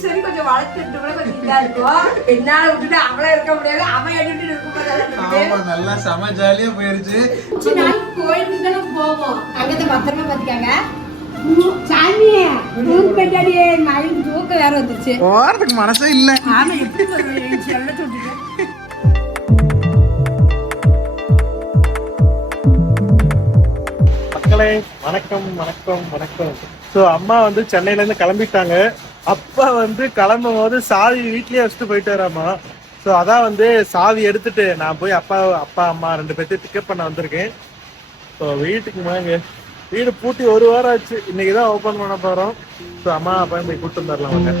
வரைக்கும் கொஞ்சம் வளர்த்துட்டு கூட கொஞ்சம் இதா இருக்கும் என்னால விட்டுட்டு அவள இருக்க முடியாது. அவன் எடுத்துட்டு இருக்க ஆமா நல்லா செம ஜாலியா போயிருச்சு. கோயிலுக்கு தானே போவோம். அங்கதான் பத்திரமா பாத்துக்காங்க. போறதுக்கு மனசே இல்ல. ஆமா எப்படி மக்களே வணக்கம் வணக்கம் வணக்கம். ஸோ அம்மா வந்து சென்னையிலேருந்து கிளம்பிட்டாங்க. அப்பா வந்து கிளம்பும் போது சாவி வீட்லேயே வச்சுட்டு போயிட்டாராமா ஸோ அதான் வந்து சாவி எடுத்துட்டு நான் போய் அப்பா அப்பா அம்மா ரெண்டு பேர்த்தையும் பிக்கப் பண்ண வந்திருக்கேன். ஸோ வீட்டுக்கு வாங்க வீடு பூட்டி ஒரு வாரம் ஆச்சு. இன்னைக்கு தான் ஓப்பன் பண்ண போகிறோம் ஸோ அம்மா அப்பா போய் கூட்டு வந்துடலாம் வாங்க.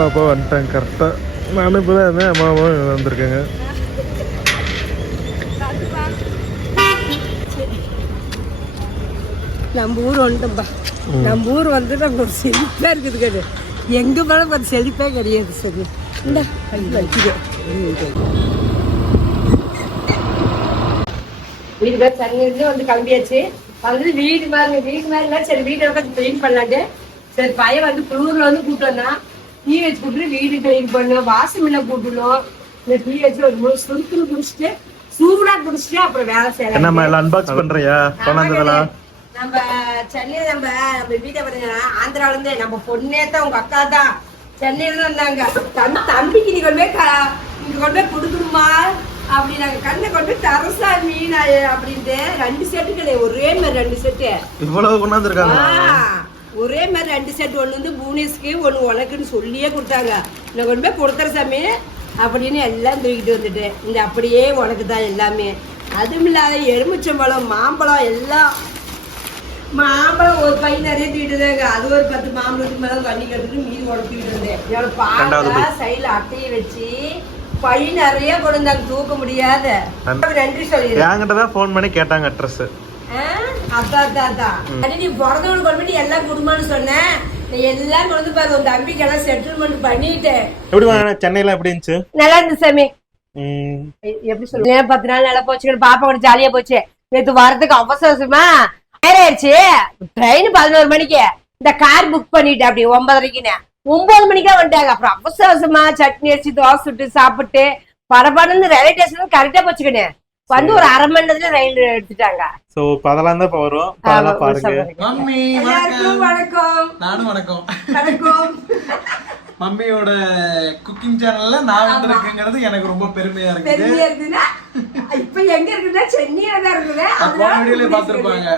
அம்மா அப்பா வந்துட்டாங்க கரெக்டாக நானும் இப்போ தான் இருந்தேன். அம்மா அப்பா வந்திருக்கேங்க. நம்ம ஊர் வந்துட்டோம்பா நம்ம ஊர் வந்து நம்ம ஒரு செழிப்பா இருக்குது கிடையாது எங்க போனாலும் ஒரு செழிப்பே கிடையாது சரி. இந்த வச்சுக்கோ வீடு பேர் சென்னையிலிருந்து வந்து கிளம்பியாச்சு. வந்து வீடு மாதிரி வீடு மாதிரி சரி வீட்டை உட்காந்து பெயிண்ட் பண்ணலாண்டு சரி பையன் வந்து குளூர்ல வந்து கூப்பிட்டு வந்தான். டீ வச்சு கூப்பிட்டு வீடு பெயிண்ட் பண்ணோம் வாசம் மில்ல கூட்டணும் இந்த டீ வச்சு ஒரு மூணு சுருக்குன்னு குடிச்சிட்டு சூடா குடிச்சிட்டு அப்புறம் வேலை செய்யலாம். என்னம்மா எல்லாம் அன்பாக்ஸ் பண்றியா? கொண்டாந்துதெல்லாம் நம்ம சென்னையில நம்ம நம்ம வீட்டை பாத்தீங்கன்னா ஆந்திரால இருந்து நம்ம பொண்ணே தான் உங்க அக்கா தான். சென்னையில தான் இருந்தாங்க. தம் தம்பிக்கு நீ கொண்டு போய் இங்க கொண்டு போய் கொடுக்கணுமா? அப்படி நாங்க கண்ணை கொண்டு தரசா மீனா அப்படின்ட்டு ரெண்டு செட்டு கிடையாது ஒரே மாதிரி ரெண்டு செட்டு இவ்வளவு கொண்டாந்துருக்காங்க. ஒரே மாதிரி ரெண்டு செட் ஒன்று வந்து பூனேஸ்க்கு ஒன்று உனக்குன்னு சொல்லியே கொடுத்தாங்க. நான் கொண்டு போய் கொடுக்குற சாமி அப்படின்னு எல்லாம் தூக்கிட்டு வந்துட்டேன் இந்த அப்படியே உனக்கு தான் எல்லாமே. அதுவும் இல்லாத எலுமிச்சம்பழம் மாம்பழம் எல்லாம். மாம்பழம் ஒரு பை நிறைய தூக்கிட்டு அது ஒரு பத்து மாம்பழத்துக்கு மேல தண்ணி கட்டுட்டு மீதி உடச்சிக்கிட்டு இருந்தேன். ரெண்டாவது பாக்கா சைடுல அட்டையை வச்சு பை நிறைய கொண்டு தூக்க முடியாத. நன்றி சொல்லிடுறேன் என்கிட்ட தான் ஃபோன் பண்ணி கேட்டாங்க அட்ரஸ் ஆ? அதான், அதான், அதான். அடி நீ பிறந்தவனுக்கு கொண்டு எல்லாம் குடும்பம்னு சொன்னேன் எல்லாம் கொண்டு வந்து பாரு உன் தம்பிக்கு எல்லாம் செட்டில்மெண்ட் பண்ணிட்டேன் எப்படி வாங்க சென்னையில எப்படி இருந்துச்சு? நல்லா இருந்து சாமி. ம், எப்படி சொல்லுங்க பத்து நாள் நல்லா போச்சு பாப்பா கூட ஜாலியா போச்சு. நேத்து வரதுக்கு அவசர அவசரமா ஆயிடுச்சு ட்ரெயின் பதினோரு மணிக்கு. இந்த கார் புக் பண்ணிட்டேன் அப்படி ஒன்பதரைக்குன்னு. ஒன்பது மணிக்கா வந்துட்டாங்க. அப்புறம் அவசர அவசரமா சட்னி அடிச்சு தோசை சுட்டு சாப்பிட்டு பரபரன்னு ரயில்வே ஸ்டேஷன் கரெக்டா போச்சுக்கணே வந்து ஒரு அரை மணி நேரத்துல ரயில் எடுத்துட்டாங்க. சோ அதெல்லாம் தான் வரும். அதெல்லாம் பாருங்க. மம்மி வணக்கம். வணக்கம். நானும் வணக்கம். வணக்கம். மம்மியோட குக்கிங் சேனல்ல நான் வந்திருக்குங்கிறது எனக்கு ரொம்ப பெருமையா இருக்குது. பெருமையா இருக்குதுன்னா இப்ப எங்க இருக்குதுன்னா சென்னையில தான் இருக்குது. போன வீடியோலயே பாத்திருப்பாங்க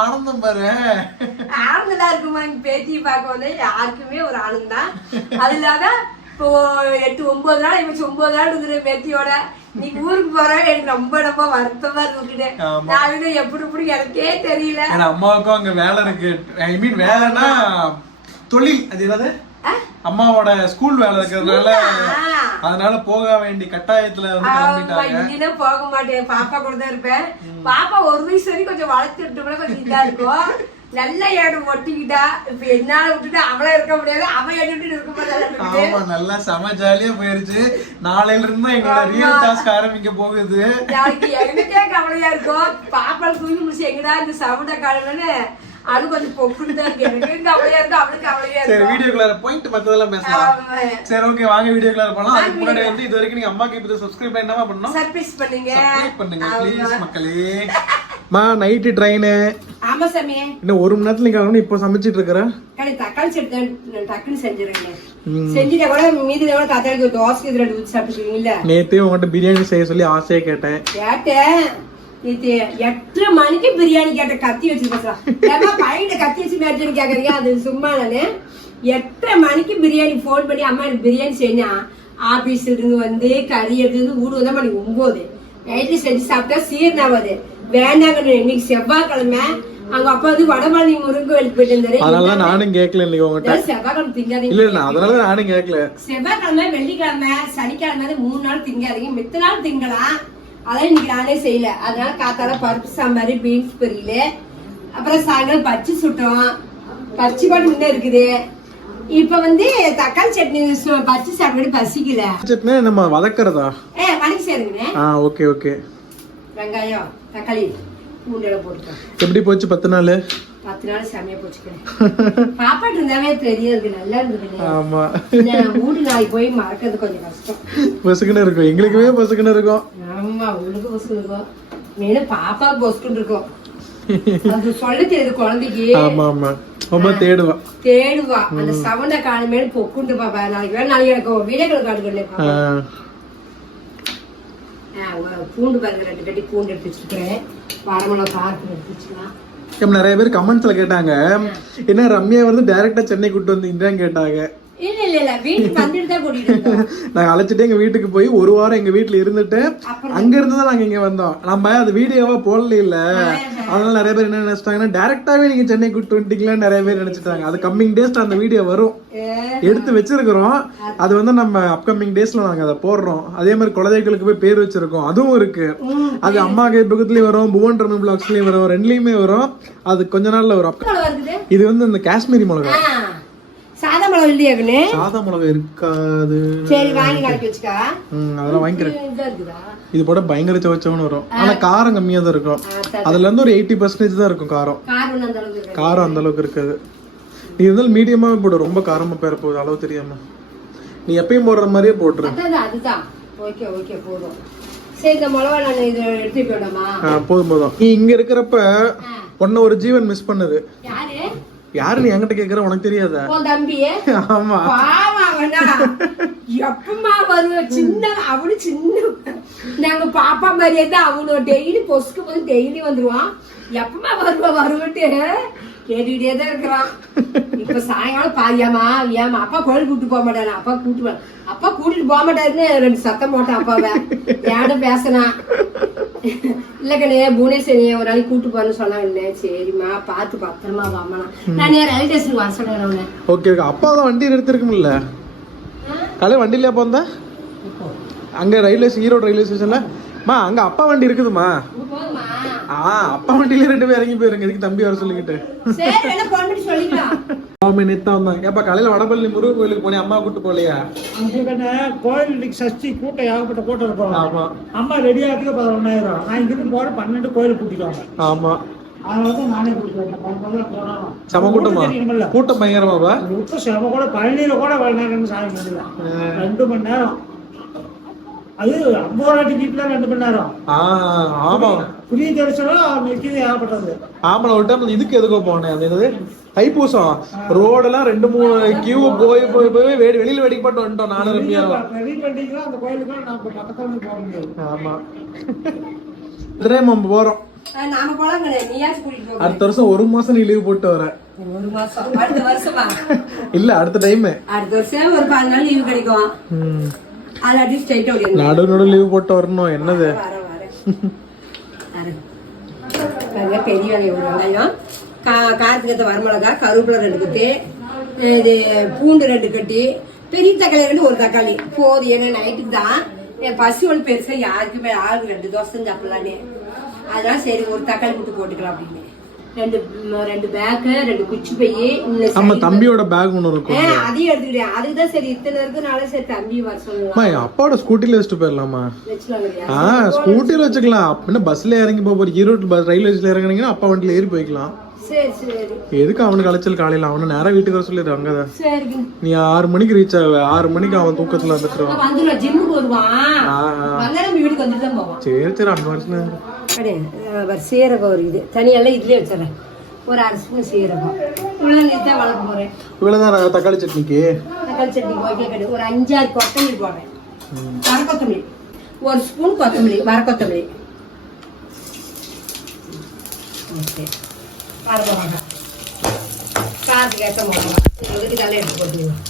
ஆனந்தம் பாரு. ஆனந்தா இருக்குமா? பேத்தி பார்க்க வந்து யாருக்குமே ஒரு ஆனந்தம் அது இல்லாத இப்போ எட்டு ஒன்பது நாள் இப்ப ஒன்பது நாள் இருக்குது பேத்தியோட நீங்க ஊருக்கு போறேன் எனக்கு ரொம்ப ரொம்ப வருத்தமா இருக்குது. நான் எப்படி இப்படி எனக்கே தெரியல. அம்மாவுக்கும் அங்க வேலை இருக்கு. ஐ மீன் வேலைன்னா தொழில். அது என்னது? அம்மாவோட ஸ்கூல் வேலை இருக்கிறதுனால. அதனால போக வேண்டிய கட்டாயத்துல வந்து போக மாட்டேன். பாப்பா கூட தான் இருப்பேன். பாப்பா ஒரு வயசு வரைக்கும் கொஞ்சம் வளர்த்துட்டு கூட கொஞ்சம் இதா இருக்கும். நல்ல ஏடு ஒட்டிக்கிட்டா இப்ப என்னால விட்டுட்டு அவள இருக்க முடியாது அவன் எடுத்துட்டு இருக்க முடியாது ஆமா நல்லா செம ஜாலியா போயிருச்சு. நாளையில இருந்து எங்களோட ரியல் டாஸ்க் ஆரம்பிக்க போகுது. நாளைக்கு எனக்கே கவலையா இருக்கும். பாப்பா தூங்கி முடிச்சு எங்கடா இந்த சவுண்ட காலம்னு அது கொஞ்சம் பொக்குன்னு தான் இருக்கு. எனக்கு கவலையா அவளுக்கு கவலையா சரி இருக்கும். வீடியோக்குள்ள பாயிண்ட் மத்ததெல்லாம் பேசலாம். சரி ஓகே வாங்க வீடியோக்குள்ள போலாம். அதுக்கு முன்னாடி வந்து இது வரைக்கும் நீங்க அம்மாக்கு இப்ப சப்ஸ்கிரைப் என்னமா பண்ணணும்? சர்ப்ரைஸ் பண்ணுங்க. சப்ஸ்கிரைப் பண்ணுங்க ப்ளீஸ் மக்களே. மா நைட்டு ட்ரெயின் ஆமா சாமி. இன்னும் ஒரு மணி நேரத்துல நீங்க இப்போ சமைச்சிட்டு இருக்கிற? தக்காளி சட்னி டக்குன்னு செஞ்சிருங்க செஞ்சுட்டா கூட மீதி கூட தக்காளி தோசை இது ரெண்டு ஊத்தி சாப்பிட்டுருக்கீங்கல்ல நேத்தே உங்ககிட்ட பிரியாணி செய்ய சொல்லி ஆசையா கேட்டேன். கேட்டேன். எட்டரை மணிக்கு பிரியாணி கேட்ட கத்தி வச்சு பேசலாம் கத்தி வச்சு மேட்சு கேக்குறீங்க? அது சும்மா நானு. எட்டரை மணிக்கு பிரியாணி ஃபோன் பண்ணி அம்மா எனக்கு பிரியாணி செய்யணும். ஆபீஸ்ல இருந்து வந்து கறி எடுத்து வீடு வந்தா மணி ஒன்பது. செஞ்சு சாப்பிட்டா சீர்னாவது வேண்டாங்க இன்னைக்கு செவ்வாய்க்கிழமை. அவங்க அப்பா வந்து வடமாளி முருங்க வெளிக்கு போயிட்டு இருந்தாரு அதனால தான் நானும் கேட்கல இன்னைக்கு உங்ககிட்ட. செவ்வாய்க்கிழமை திங்காதீங்க. இல்ல அதனால தான் நானும் கேட்கல செவ்வாய்க்கிழமை வெள்ளிக்கிழமை சனிக்கிழமை மூணு நாள் திங்காதீங்க. மித்த நாள் திங்கலாம் அதான் இன்னைக்கு நானே செய்யல. அதனால காத்தால பருப்பு சாம்பார் பீன்ஸ் பொரியல். அப்புறம் சாயங்காலம் பச்சி சுட்டோம். பச்சி பாட்டு முன்ன இருக்குது. இப்ப வந்து தக்காளி சட்னி பச்சை சாப்பிட்டு பசிக்கல. சட்னி நம்ம வதக்குறதா? ஏ வணக்கி சேருங்கண்ணே ஆ ஓகே ஓகே. வெங்காயம் தக்காளி. போட்டுட்டோம் எப்படி போச்சு பத்து நாள்? பத்து நாள் செமையா போச்சுக்கிறேன் பாப்பாட்டு இருந்தாவே தெரியாது நல்லா இருந்தது ஆமா. மூணு நாளைக்கு போய் மறக்கிறது கொஞ்சம் கஷ்டம். பசுக்குன்னு இருக்கும். எங்களுக்குமே பசுக்குன்னு இருக்கும். ஆமா உங்களுக்கு பொசுக்கு இருக்கும். மெயினா பாப்பா பொசுக்குன்னு இருக்கும். அது சொல்ல தெரியுது குழந்தைக்கு. ஆமா ஆமா. ரொம்ப தேடுவா. தேடுவா. அந்த சவுண்ட காணுமே பொக்குண்டு பாப்பா. நாளைக்கு வேற நாளைக்கு எனக்கு வீடியோ பூண்டு பாருங்க ரெண்டு கட்டி பூண்டு எடுத்து வச்சிருக்கிறேன். வரமிளகா காரத்தில் எடுத்து வச்சுக்கலாம் நிறைய பேர் கமெண்ட்ஸ்ல கேட்டாங்க. என்ன ரம்யா வந்து டைரக்டா சென்னை கூட்டு வந்தீங்கன்னு கேட்டாங்க. நாங்க அழைச்சிட்டு எங்க வீட்டுக்கு போய் ஒரு வாரம் எங்க வீட்டுல இருந்துட்டு அங்க இருந்து தான் நாங்க இங்க வந்தோம். நம்ம அது வீடியோவா போடல இல்ல. அதனால நிறைய பேர் என்ன நினைச்சிட்டாங்கன்னா டைரக்டாவே நீங்க சென்னை கூட்டு வந்துட்டீங்களான்னு நிறைய பேர் நினைச்சிட்டாங்க. அது கம்மிங் டேஸ்ல அந்த வீடியோ வரும். எடுத்து வச்சிருக்கிறோம். அது வந்து நம்ம அப்கமிங் டேஸ்ல நாங்க அதை போடுறோம். அதே மாதிரி குழந்தைகளுக்கு போய் பேர் வச்சிருக்கோம். அதுவும் இருக்கு. அது அம்மா கை பக்கத்துலயும் வரும் புவன் ரமி பிளாக்ஸ்லயும் வரும் ரெண்டுலயுமே வரும். அது கொஞ்ச நாள்ல வரும். இது வந்து இந்த காஷ்மீரி மிளகா சாதா மிளகா இல்லையாக்குன்னு சாதா மிளகா இருக்காது. சரி வாங்கி கலக்கி வச்சுக்கா. அதெல்லாம் வாங்கிக்கிறேன். இதா போட பயங்கர சவச்சவனு வரும். ஆனா காரம் கம்மியா தான் இருக்கும். அதுல இருந்து ஒரு எயிட்டி பர்சன்டேஜ் தான் இருக்கும் காரம். காரம் அந்த அளவுக்கு இருக்காது. நீ இருந்தாலும் மீடியமாவே போடு. ரொம்ப காரமா பேர போகுது அளவு தெரியாம. நீ எப்பயும் போடுற மாதிரியே போட்டுரு. அதான் அதுதான். ஓகே ஓகே போதும். போதும் போதும். நீ இங்க இருக்கிறப்ப உன்ன ஒரு ஜீவன் மிஸ் பண்ணுது. யாரு யாரு நீ என்கிட்ட கேக்குற? உனக்கு தெரியாதா? தம்பியே? ஆமா. எப்பமா வருவ? சின்ன அவனு சின்ன. நாங்க பாப்பா மாதிரியே தான் அவனு. டெய்லி பொசுக்கு போது டெய்லி வந்துருவான். எப்பமா வருவ? வருவன்ட்டு. கேட்டுக்கிட்டே தான் இருக்கிறான். இப்ப சாயங்காலம் பாதியாமா ஏமா அப்பா கோயில் கூட்டு போக மாட்டாரு. அப்பா கூட்டு அப்பா கூட்டிட்டு போக மாட்டாருன்னு ரெண்டு சத்தம் போட்டான் அப்பாவை. ஏன்ட பேசினான் இல்ல கண்ணே புவனேஸ்வரி ஒரு நாளைக்கு கூட்டு போறேன்னு சொன்னாங்க சரிம்மா பார்த்து பத்திரமா வாமா நான் ரயில்வே ஸ்டேஷனுக்கு வர அவனை ஓகே ஓகே அப்பா தான் வண்டி நிறுத்திருக்கும்ல காலையில் வண்டியிலே போந்தா அங்க ரயில்வே ஈரோடு ரயில்வே ஸ்டேஷன்ல? மா அங்க அப்பா வண்டி இருக்குதுமா? ஆ அப்பா வண்டியில ரெண்டு பேர் இறங்கி போயிருங்க. இதுக்கு தம்பி வர சொல்லிக்கிட்டு. போன் அவன் நேத்தா வந்தாங்க ஏப்பா காலையில வடபள்ளி முருகன் கோயிலுக்கு போனேன் அம்மா கூட்டு போலையா இங்கே கோயில் இன்னைக்கு சஷ்டி கூட்டம் ஏகப்பட்ட கூட்டம் இருக்கும். ஆமா. அம்மா ரெடி ஆகிறதுக்கு பதினொன்னாயிரம். நான் இங்கிருந்து போற பன்னெண்டு கோயில் கூட்டிக்குவாங்க ஆமா. தான் செம கூட்டமா? கூட்டம் பயங்கரமாவா? கூட பழனியில கூட ரெண்டு மணி நேரம். அது ஐம்பது ரூபா டிக்கெட்ல ரெண்டு மணி நேரம் ஆ ஆமா. புதிய தரிசனம் நிற்கிறது ஏகப்பட்டது ஆமா ஒரு டைம் இதுக்கு எதுக்கோ போனேன் அது என்னது தைப்பூசம் ரோடெல்லாம் ரெண்டு மூணு கியூ போய் போய் போய் வெடி வெளியில வெடிக்க போட்டு வந்துட்டோம் நானும் ரெடி பண்ணிட்டீங்களா அந்த கோயிலுக்கு பக்கத்துல போக முடியாது. ஆமா. இதுலயே நம்ம போறோம் அடுத்த வருஷம் ஒரு மாசம் நீ லீவ் போட்டு வர. ஒரு மாசம். அடுத்த வருஷமா? இல்ல அடுத்த டைம் அடுத்த வருஷம் ஒரு பதினாலு லீவு கிடைக்கும். அல்லாட்டி ஸ்ட்ரைட்டா ஓடிடணும் நடு நடு லீவ் போட்டு வரணும் என்னது. பாருங்க, பெரிய வெங்காயம் ஒரு வெங்காயம் கா காரத்துக்கு வரமிளகா கருவேப்பிலை ரெண்டு கட்டு இது பூண்டு ரெண்டு கட்டி பெரிய தக்காளி ரெண்டு ஒரு தக்காளி போதும் ஏன்னா நைட்டுக்கு தான் என் பசி ஒன்று பெருசாக யாருக்குமே ஆளுக்கு ரெண்டு தோசை சாப்பிடலானே அதனால சரி ஒரு தக்காளி மட்டும் போட்டுக்கலாம் அப்படின்னு ரெண்டு ம், ரெண்டு பேக்கு ரெண்டு குச்சி பை ஆமா தம்பியோட பேக் ஒண்ணு இருக்கும் அதையும் எடுத்துக்கிட்டேன் அதுக்கு தான் சரி இத்தனை இருக்குனால சரி தம்பி வர சொல்லலாம் அம்மா என் அப்பாவோட ஸ்கூட்டில வச்சுட்டு போயிடலாமா? ஆ ஸ்கூட்டில வச்சுக்கலாம். அப்படின்னா பஸ்ல இறங்கி போற ஈரோடு பஸ் ரயில்வே ஸ்டேஷன்ல இறங்குனீங்கன்னா அப்பா வண்டியில ஏறி போய்க்கலாம். எதுக்கு அவனுக்கு அலைச்சல் காலையில? அவனை நேரா வீட்டுக்கு வர சொல்லிடு அங்கதான். நீ ஆறு மணிக்கு ரீச் ஆக ஆறு மணிக்கு அவன் தூக்கத்துல வந்துட்டு சரி சரி அந்த வருஷம் சீரகம் ஒரு இது. தனியெல்லாம் இதுலயே வச்சிடறேன். ஒரு அரை ஸ்பூன் சீரகம். உள்ள தான் வளர்க்க போறேன். இவ்வளவுதான் தக்காளி சட்னிக்கு? தக்காளி சட்னி போய்க்கே கிடையாது ஒரு அஞ்சாறு கொத்தமல்லி போடுறேன். வர கொத்தமல்லி. ஒரு ஸ்பூன் கொத்தமல்லி வர கொத்தமல்லி. ஓகே. வர மிளகா. காரத்துக்கு ஏற்ற மிளகா. எடுத்து போட்டுக்கலாம்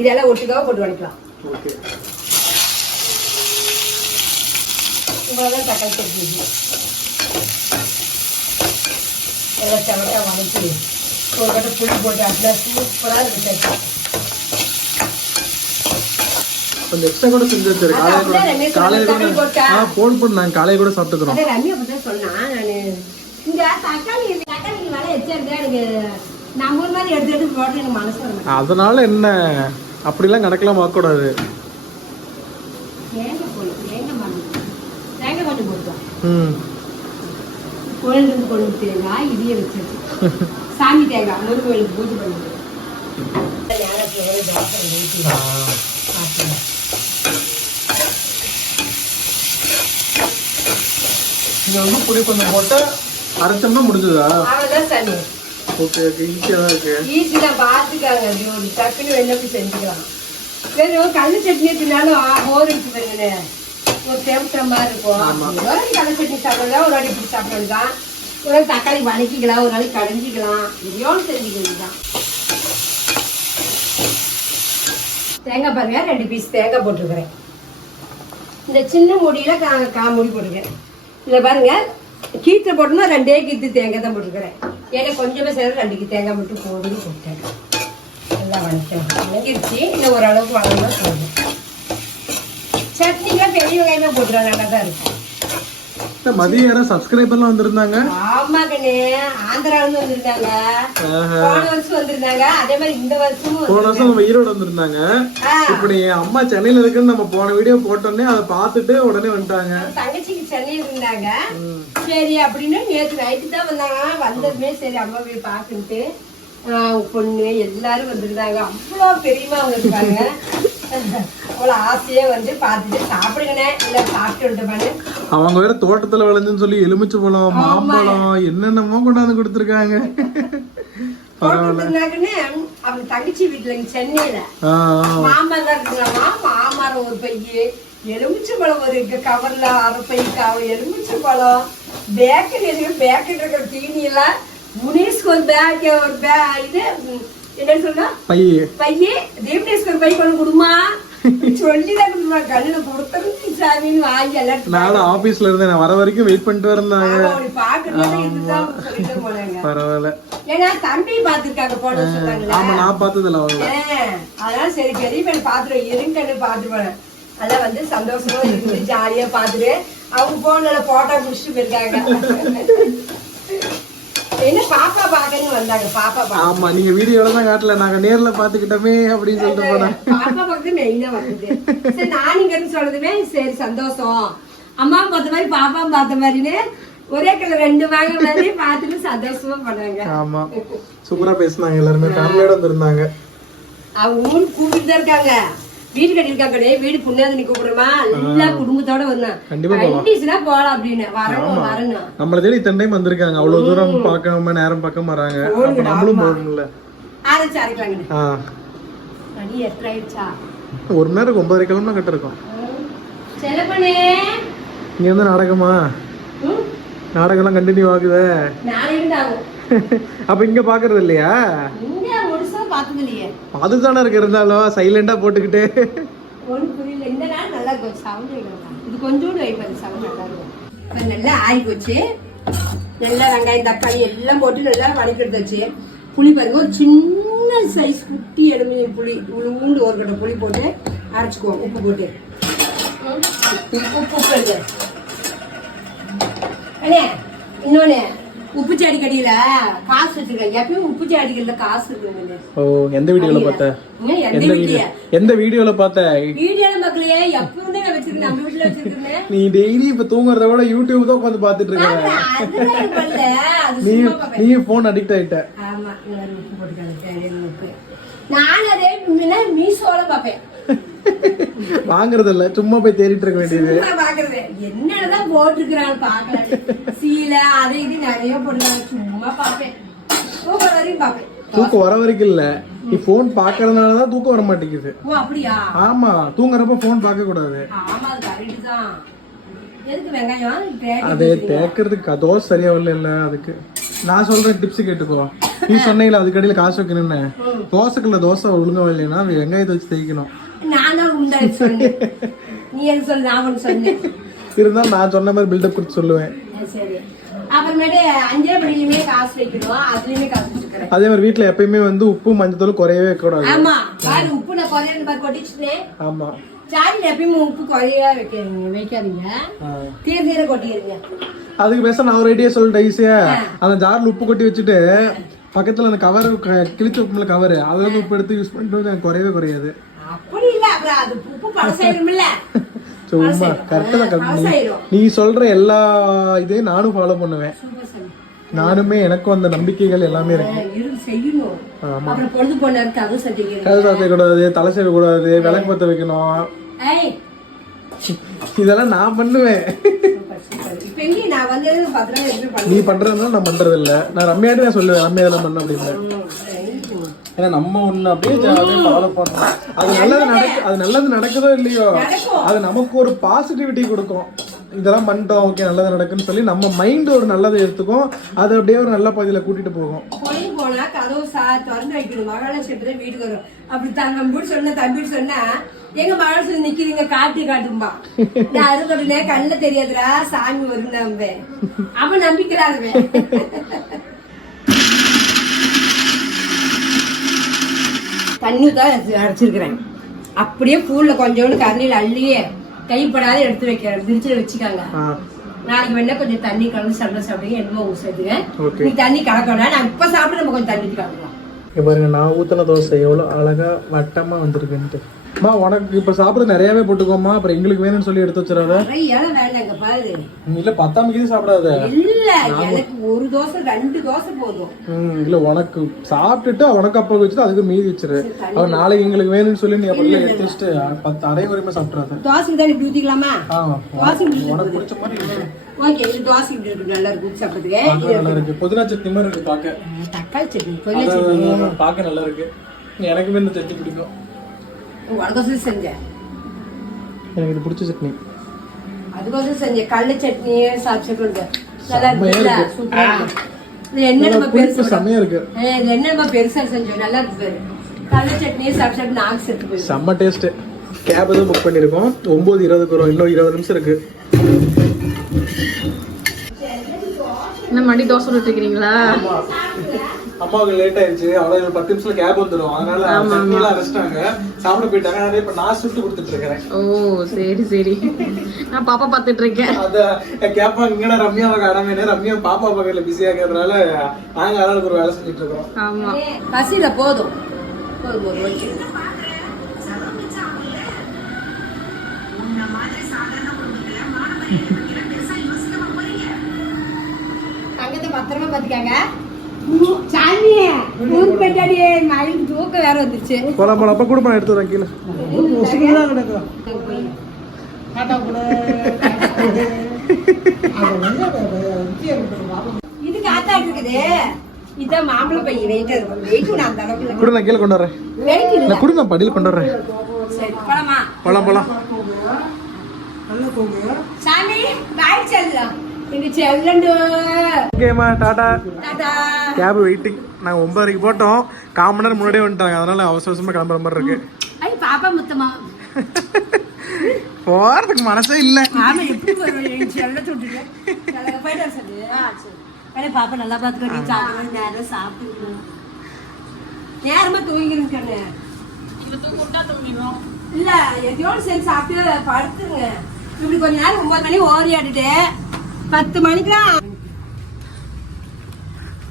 இதெல்லாம் ஒட்டுக்காக போட்டு வடிக்கலாம். ஓகே. இவ்வளோதான் தக்காளி சட்னி எல்லாம் செவட்டா வதக்கி ஒரு கட்டை புளி போட்டு அதில் சூப்பராக இருக்கு சட்னி கொஞ்சம் எக்ஸ்ட்ரா கூட செஞ்சு வச்சிரு காலையில கூட அதான் ரமேஷ் காலையில கூட? ஆ காலையில சாப்பிட்டுக்கிறோம். அதான் ரம்யா பத்தி சொன்னா நானு இந்த தக்காளி தக்காளிக்கு மேல வச்சிருந்தா எனக்கு நம்ம ஊர் மாதிரி எடுத்து எடுத்து போட்டு எனக்கு மனசு வர மாட்டேங்குது. அதனால என்ன? அப்படிலாம் கணக்கெல்லாம் பார்க்கக்கூடாது தேங்காய் போடணும் தேங்காய் மரம் தேங்காய் மட்டும் கோயிலிருந்து கொண்டு தேங்காய் வச்சிருக்கு. சாமி தேங்காய் முருகன் கோயிலுக்கு பூஜை பண்ணுது இது வந்து புளி கொஞ்சம் போட்டு அரைச்சோம்னா முடிஞ்சதா? அவ்வளவுதான் சாமி. ஓகே ஓகே ஈஸியாக தான் இருக்கு. ஈஸி தான் பார்த்துக்காங்க. அப்படி ஒரு டக்குன்னு வெளில போய் செஞ்சுக்கலாம். வெறும் கல்லு சட்னி தின்னாலும் போர் இருக்கு ஒரு தேவட்ட மாதிரி இருக்கும். ஒரு நாளைக்கு கடலை சட்னி சாப்பிடலாம் ஒரு நாளைக்கு இப்படி சாப்பிடலாம் ஒரு நாளைக்கு தக்காளி வதக்கிக்கலாம் ஒரு நாளைக்கு கடைஞ்சிக்கலாம். எதையோன்னு செஞ்சுக்கலாம் தான் தேங்காய் பாருங்க ரெண்டு பீஸ் தேங்காய் போட்டிருக்கிறேன் இந்த சின்ன முடியில கா கா முடி போட்டிருக்கேன் இதில் பாருங்க கீற்று போட்டோம்னா ரெண்டே கீத்து தேங்காய் தான் போட்டிருக்கிறேன் ஏன்னா கொஞ்சமே சேர்த்து ரெண்டு கீ தேங்காய் மட்டும் போடுன்னு போட்டேன் நல்லா வணக்கம் வணங்கிருச்சு இல்லை ஓரளவுக்கு வளர்ந்தா போதும். சட்னிக்கெல்லாம் பெரிய வெங்காயமே போட்டுருவாங்க நல்லா தான் இருக்கும் மதியம் யாரும் சப்ஸ்கிரைபர்லாம் வந்திருந்தாங்க. ஆமா கண்ணே ஆந்திராவிலிருந்து வந்திருந்தாங்க ஆஹா. போன வருஷம் வந்திருந்தாங்க அதே மாதிரி இந்த வருஷமும் போன வருஷம் நம்ம ஈரோடு வந்திருந்தாங்க. ஆ, இப்படி அம்மா சென்னையில இருக்குன்னு நம்ம போன வீடியோ போட்டோன்னே அதை பார்த்துட்டு உடனே வந்துட்டாங்க. தங்கச்சிக்கு சென்னையில் இருந்தாங்க. சரி அப்படின்னு நேற்று நைட்டு தான் வந்தாங்க. வந்ததுமே சரி அம்மா போய் பார்த்துட்டு பொண்ணு எல்லாரும் வந்திருந்தாங்க. அவ்வளோ பெரியமா அவங்க இருக்காங்க. அவ்வளோ ஆசையா வந்து பார்த்துட்டு சாப்பிடுங்கண்ணே. இல்லை சாப்பிட்டு வந்துட்டேன் அவங்க வேற தோட்டத்துல விளைஞ்சுன்னு சொல்லி எலுமிச்சை பழம் மாம்பழம் என்னென்னமோ கொண்டாந்து கொடுத்துருக்காங்க. அவங்க தங்கச்சி வீட்டுல சென்னையில. மாமரம் இருக்குங்களாமா மாமரம் ஒரு பையு எலுமிச்சை பழம் ஒரு கவர்ல அரை பை கவர் எலுமிச்சை பழம். பேக்கரி பேக்கரி இருக்கிற தீனி எல்லாம் முனீஸ்க்கு ஒரு பேக் ஒரு பே இது ம், என்ன சொன்னா பையே. ஒரு பை கொண்டு கொடுமா. சொல்லிதான் கொடுமா. கண்ணுல சாமின்னு வாங்கி எல்லாம் நானும் ஆபீஸ்ல இருந்தேன். நான் வர வரைக்கும் வெயிட் பண்ணிட்டு இருந்தாங்க. பரவாயில்ல. ஏன்னா தம்பி பார்த்திருக்காங்க போன சொன்னாங்களா ஆமா நான் அவங்க அதனால சரி பெரிய பையன் பாத்துருவேன் இருங்கன்னு பாத்துருவேன் அதான் வந்து சந்தோஷமா இருந்து ஜாலியா பாத்துட்டு அவங்க போன்ல போட்டோ முடிச்சுட்டு போயிருக்காங்க. என்ன பாப்பா பாக்கன்னு வந்தாங்க பாப்பா பாக்க. ஆமா நீங்க வீடியோல தான் காட்டல. நாங்க நேர்ல பாத்துக்கிட்டோமே அப்படின்னு சொல்லிட்டு போனேன் பாப்பா பக்கத்து மெயினா வந்தது. சரி நான் இங்கன்னு சொல்றதுமே சரி சந்தோஷம். அம்மா பார்த்த மாதிரி பாப்பா பார்த்த மாதிரின்னு ஒரே கலர் ரெண்டு வாங்க மாதிரி பார்த்துட்டு சந்தோஷமா பண்ணாங்க ஆமா. சூப்பரா பேசுனாங்க எல்லாருமே ஃபேமிலியோட வந்திருந்தாங்க. அவங்க ஊருக்கு கூப்பிட்டு இருக்காங்க. வீடு கட்டியிருக்காங்க டேய், வீடு புண்ணாதினி கூப்பிடுமா எல்லா குடும்பத்தோட வந்தான். கண்டிப்பா போலாம். அப்படின்னு. வரணும் வரணும் நம்மள தேடி இத்தனை டைம் வந்திருக்காங்க. அவ்வளவு தூரம் பார்க்காம நேரம் பார்க்காம வராங்க. நம்மளும் போகணும்ல ஆரம்பிச்சு அரைக்கலாங்க. ஆ. மணி எத்தனை ஆயிடுச்சா? ஒரு மணி நேரம் ஒன்பதரை கிலோமீட்டர் கிட்ட இருக்கும். இங்க இருந்து நாடகமா? நாடகம்லாம் கண்டினியூ ஆகுதே. அப்ப இங்க பாக்குறது இல்லையா? அதுதானே இருக்கு இருந்தாலும் சைலண்டா போட்டுக்கிட்டு. நல்லா ஆறி போச்சு நல்லா வெங்காயம் தக்காளி எல்லாம் போட்டு நல்லா வதக்கி எடுத்தாச்சு. புளி பாருங்க ஒரு சின்ன சைஸ் குட்டி எலுமிச்சை புளி உளுந்து ஒரு கட்டை புளி போட்டு அரைச்சிக்குவோம். உப்பு போட்டு. உப்பு உப்பு இன்னொன்னு. உப்பு செடி கடியில காசு வச்சிருக்கேன். எப்பயும் உப்பு செடிகள்ல காசு இருக்குங்க ஓ எந்த வீடியோல பார்த்த? எந்த வீடியோ? எந்த வீடியோல பார்த்த? வீடியோல மக்களையே எப்பவுமே நான் வச்சிருக்கேன். நம்ம வீட்டுல வச்சிருக்கேன். நீ டெய்லி இப்ப தூங்குறத விட யூடியூப் தான் உட்காந்து பாத்துட்டு இருக்க. நீ. நீ போன் அடிக்ட் ஆயிட்ட. ஆமா நான் அதே மீசோல பார்ப்பேன். வாங்குறது இல்ல சும்மா போய் தேடிட்டு இருக்க வேண்டியது. பாக்குறது. என்னதான் போட்டிருக்கிறாங்க பாக்கலாம் சீலை அதை இது நிறைய போட்டுருக்காங்க. சும்மா பார்ப்பேன். தூக்கம் வரையும் பார்ப்பேன். தூக்கம் வர வரைக்கும் இல்ல. நீ போன் பாக்குறதுனாலதான் தூக்கம் வர மாட்டேங்குது. ஓ அப்படியா? ஆமா. தூங்குறப்ப போன் பார்க்க கூடாது ஆமா அது கரெக்ட் தான். எதுக்கு வெங்காயம்? தேடி அது தேக்கிறதுக்கு தோசை சரியா வரல அதுக்கு. நான் சொல்றேன் டிப்ஸ் கேட்டுக்கோ. நீ சொன்னீங்களா அதுக்கடியில காசு வைக்கணும்னு. தோசைக்குள்ள தோசை ஒழுங்கா வரலைன்னா வெங்காயத்தை வச்சு தேய்க்கணும். நீ எது சொல்லு நான் ஒன்று சொன்னேன். இருந்தாலும் நான் சொன்ன மாதிரி பில்டப் கொடுத்து சொல்லுவேன். ஆ, சரி. அப்புறமேட்டு அஞ்சே படியிலுமே காசு வைக்கணும். அதுலயுமே காசு வச்சுக்கிறேன் அதே மாதிரி வீட்ல எப்பயுமே வந்து உப்பு மஞ்சத்தூள் குறையவே கூடாது. ஆமா. பாரு உப்பு நான் குறையாது பாரு கொட்டிச்சுனே ஆமா. சாரியில் எப்பயுமே உப்பு குறையா வைக்கிறீங்க வைக்காதீங்க. தீர தீர கொட்டிக்கிறீங்க அதுக்கு பேச நான் ஒரு ஐடியா சொல்லிட்டேன் ஈஸியா அந்த ஜார்ல உப்பு கொட்டி வச்சுட்டு பக்கத்துல அந்த கவர் கிழிச்ச உப்புல கவர் அதுல உப்பு எடுத்து யூஸ் பண்ணிட்டு குறையவே குறையாது. அப்புறம் அது உப்பு பழசாயிரும்ல சும்மா கரெக்டா தான் correct. நீ- சொல்ற எல்லா இதையும் நானும் ஃபாலோ பண்ணுவேன். நானுமே எனக்கும் அந்த நம்பிக்கைகள் எல்லாமே இருக்கு. கதை சாத்த கூடாது தலை செய்ய கூடாது விளக்கு பத்த வைக்கணும். இதெல்லாம் நான் பண்ணுவேன். நீ? பண்றதுனால நான் பண்றது இல்ல நான் ரம்யாட்டு நான் சொல்லுவேன் ரம்யா இதெல்லாம் பண்ண அப்படின்னு ஏன்னா நம்ம ஒண்ணு அப்படியே ஃபாலோ பண்றோம். அது நல்லது நடக்கு அது நல்லது நடக்குதோ இல்லையோ. அது நமக்கு ஒரு பாசிட்டிவிட்டி கொடுக்கும். இதெல்லாம் பண்ணிட்டோம் ஓகே நல்லது நடக்குன்னு சொல்லி நம்ம மைண்ட் ஒரு நல்லதை எடுத்துக்கும். அது அப்படியே ஒரு நல்ல பகுதியில கூட்டிட்டு போகும். பொழுது போனா கதவு சா திறந்து வைக்கணும்? மகாலட்சுமி தான் வீட்டுக்கு வரும். அப்படி தம்பி சொன்ன தம்பி சொன்னா எங்க மகாலட்சுமி நிக்கிறீங்க? காட்டு காட்டும்பா. நான் அறுக்கடனே கண்ணுல தெரியாதுடா சாமி வரும் நம்ப அவன் நம்பிக்கிறாருவே தண்ணி தான் அரைச்சிருக்கிறேன். அப்படியே பூல்ல கொஞ்சோண்டு கரண்டியில் அள்ளியே கைப்படாத எடுத்து வைக்கிறேன். பிரிட்ஜில் வச்சுக்காங்க. நாளைக்கு வேணா கொஞ்சம் தண்ணி கலந்து சண்டை சாப்பிடுங்க. என்னமோ ஓகே. நீ தண்ணி கலக்கணும் நான் இப்ப சாப்பிட்டு நம்ம கொஞ்சம் தண்ணி கலக்கலாம். பாருங்க நான் ஊத்தின தோசை எவ்வளவு அழகா வட்டமா வந்திருக்குன்ட்டு. அம்மா உனக்கு இப்ப சாப்பிட நிறையவே போட்டுக்கோமா அப்புறம் எங்களுக்கு வேணும்னு சொல்லி எடுத்து வச்சிடாத. வேண்டாங்க பாரு. இல்ல பத்தாம் கீது சாப்பிடாத. இல்ல எனக்கு ஒரு தோசை ரெண்டு தோசை போதும். ம் இல்ல உனக்கு சாப்பிட்டுட்டு உனக்கு அப்பா வச்சுட்டு அதுக்கு மீதி வச்சிரு. அவன் நாளைக்கு எங்களுக்கு வேணும்னு சொல்லி நீ அப்படியே எடுத்து வச்சுட்டு பத்து அரை வரையுமே சாப்பிட்றாத தோசைக்கு தான் இப்படி ஊத்திக்கலாமா? தோசை உனக்கு பிடிச்ச மாதிரி. ஓகே இது தோசை இப்படி இருக்கு. நல்லா இருக்கு. சாப்பிடுறதுக்கு. நல்லா இருக்கு. புதினா சட்னி மாதிரி இருக்கு பார்க்க இது தக்காளி சட்னி கொஞ்சம் சட்னி. அதான் பார்க்க நல்லா இருக்கு. எனக்குமே இந்த சட்னி பிடிக்கும். உடகோசம் செஞ்சேன் எனக்கு இது பிடிச்ச சட்னி. அதுக்கோசம் செஞ்சேன் கடலை சட்னி சாப்பிட்டு நல்லா இருக்குல்ல. சூப்பரா இருக்கு. என்ன நம்ம பெருசு செம்மையா இருக்கு. இது என்ன நம்ம பெருசா செஞ்சோம்? நல்லா இருக்கு பாரு. கடலை சட்னியை சாப்பிட்டு நாக்கு செத்து போயிடும். செம்ம டேஸ்ட் கேப் எதுவும் புக் பண்ணியிருக்கோம். ஒன்பது இருபதுக்கு வரும் இன்னும் இருபது நிமிஷம் இருக்கு. என்ன மடி தோசை சுட்டுட்டு இருக்கிறீங்களா அம்மாவுக்கு லேட் ஆயிடுச்சு. அவ்வளவு ஒரு பத்து நிமிஷத்துல கேப் வந்துடும் அதனால சட்னி எல்லாம் அரைச்சிட்டாங்க சாப்பிட போயிட்டாங்க. அதனால இப்ப நான் சுட்டு கொடுத்துட்டு இருக்கிறேன். ஓ சரி சரி. நான் பாப்பா பார்த்துட்டு இருக்கேன். அத கேப்பா இங்கடா ரம்யா வகை அடமேனே ரம்யா பாப்பா பக்கத்துல பிஸியா இருக்கிறதுனால நாங்க ஆளுக்கு ஒரு வேலை செஞ்சுட்டு இருக்கோம் ஆமா. பசியில போதும். போதும் போதும். ஓகே. தங்கத்தை பத்திரமா பாத்துக்காங்க ஊருக்கு போயிட்டாடி மழைக்கு தூக்கம் வேற வந்துருச்சு. போலாம் போலாம். அப்ப குடும்பம் எடுத்து வரேன் கீழே இது காத்தா இருக்குது. இதான் மாம்பழ பையன். வெயிட் வெயிட் நான் அந்த. குடு நான் கீழே கொண்டு வரேன். நான் குடு நான் படியில் கொண்டு வரேன். சரி போலாமா? போலாம் போலாம். சாமி பாய் செல்லம். இது செல்லண்டு. ஓகேம்மா டாடா. டாடா. கேப் வெயிட்டிங் நாங்கள் ஒன்பதரைக்கு போட்டோம். கால் மணி நேரம் முன்னாடியே வந்துட்டாங்க. அதனால அவசர அவசரமா கிளம்புற மாதிரி இருக்கு. ஐ பாப்பா முத்தமா போறதுக்கு மனசே இல்லை. பாப்பா நல்லா பார்த்துக்கோ சாப்பிட்டு நேரம் சாப்பிட்டு நேரமா தூங்கிருக்கேன்னு இல்ல எதையோடு சரி சாப்பிட்டு படுத்துருங்க இப்படி கொஞ்ச நேரம் ஒன்பது மணி ஓடி ஆடிட்டு பத்து மணிக்குலாம்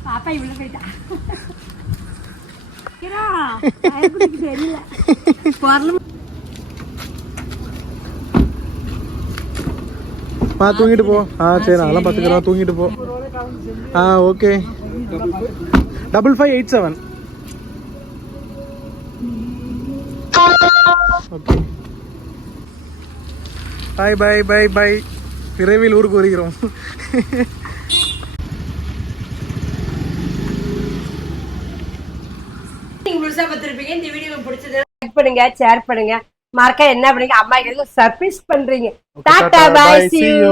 பாப்பா இவ்வளவு போயிட்டா கிரா, பயப்பட்டுக்கு தெரியல பொருளும் ஆ தூங்கிட்டு போ ஆ சரி நான் அதெல்லாம் பார்த்துக்கிறோம் தூங்கிட்டு போ ஆ okay double five eight seven okay bye bye bye bye விரைவில் ஊருக்கு வருகிறோம் நீங்க முழுசா பார்த்திருப்பீங்க இந்த வீடியோ பிடிச்சது லைக் பண்ணுங்க ஷேர் பண்ணுங்க. மறக்க என்ன பண்ணுங்க? அம்மா சர்ப்ரைஸ் பண்றீங்க? டாடா பாய் you.